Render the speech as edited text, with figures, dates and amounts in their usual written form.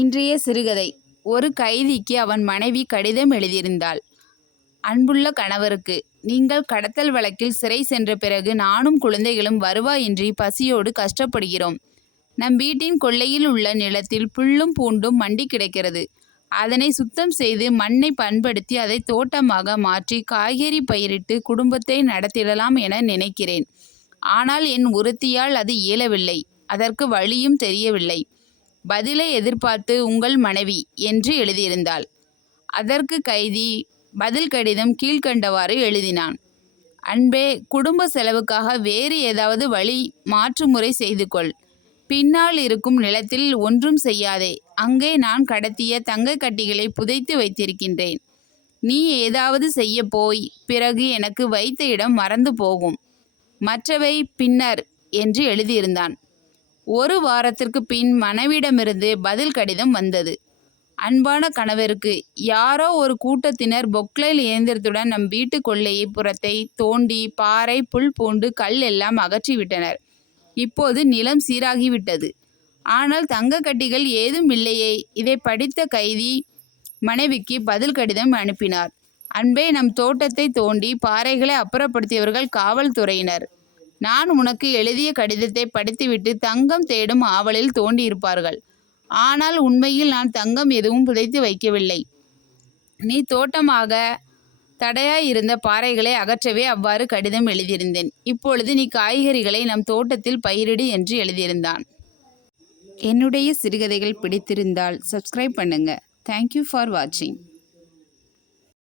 இன்றைய சிறுகதை. ஒரு கைதிக்கு அவன் மனைவி கடிதம் எழுதியிருந்தாள். அன்புள்ள கணவருக்கு, நீங்கள் கடத்தல் வழக்கில் சிறை சென்ற பிறகு நானும் குழந்தைகளும் வருவாயின்றி பசியோடு கஷ்டப்படுகிறோம். நம் வீட்டின் கொல்லையில் உள்ள நிலத்தில் புல்லும் பூண்டும் மண்டி கிடக்கிறது. அதனை சுத்தம் செய்து மண்ணை பண்படுத்தி அதை தோட்டமாக மாற்றி காய்கறி பயிரிட்டு குடும்பத்தை நடத்திடலாம் என நினைக்கிறேன். ஆனால் என் ஒருத்தியால் அது இயலவில்லை. அதற்கு வழியும் தெரியவில்லை. பதிலை எதிர்பார்த்து, உங்கள் மனைவி என்று எழுதியிருந்தாள். அதற்கு கைதி பதில் கடிதம் கீழ்கண்டவாறு எழுதினான். அன்பே, குடும்ப செலவுக்காக வேறு ஏதாவது வழி மாற்றுமுறை செய்து கொள். பின்னால் இருக்கும் நிலத்தில் ஒன்றும் செய்யாதே. அங்கே நான் கடத்திய தங்க கட்டிகளை புதைத்து வைத்திருக்கின்றேன். நீ ஏதாவது செய்ய போய் பிறகு எனக்கு வைத்த இடம் மறந்து போகும். மற்றவை பின்னர் என்று எழுதியிருந்தான். ஒரு வாரத்திற்கு பின் மனைவிடமிருந்து பதில் கடிதம் வந்தது. அன்பான கணவருக்கு, யாரோ ஒரு கூட்டத்தினர் பொக்லைன் இயந்திரத்துடன் நம் வீட்டு கொல்லையை புறத்தை தோண்டி பாறை புல் பூண்டு கல் எல்லாம் அகற்றிவிட்டனர். இப்போது நிலம் சீராகிவிட்டது. ஆனால் தங்க கட்டிகள் ஏதும் இல்லையே. இதை படித்த கைதி மனைவிக்கு பதில் கடிதம் அனுப்பினார். அன்பே, நம் தோட்டத்தை தோண்டி பாறைகளை அப்புறப்படுத்தியவர்கள் காவல்துறையினர். நான் உனக்கு எழுதிய கடிதத்தை படித்துவிட்டு தங்கம் தேடும் ஆவலில் தோண்டியிருப்பார்கள். ஆனால் உண்மையில் நான் தங்கம் எதுவும் புதைத்து வைக்கவில்லை. நீ தோட்டமாக தடையாயிருந்த பாறைகளை அகற்றவே அவ்வாறு கடிதம் எழுதியிருந்தேன். இப்பொழுது நீ காய்கறிகளை நம் தோட்டத்தில் பயிரிடு என்று எழுதியிருந்தான். என்னுடைய சிறுகதைகள் பிடித்திருந்தால் சப்ஸ்கிரைப் பண்ணுங்க. தேங்க்யூ ஃபார் வாட்சிங்.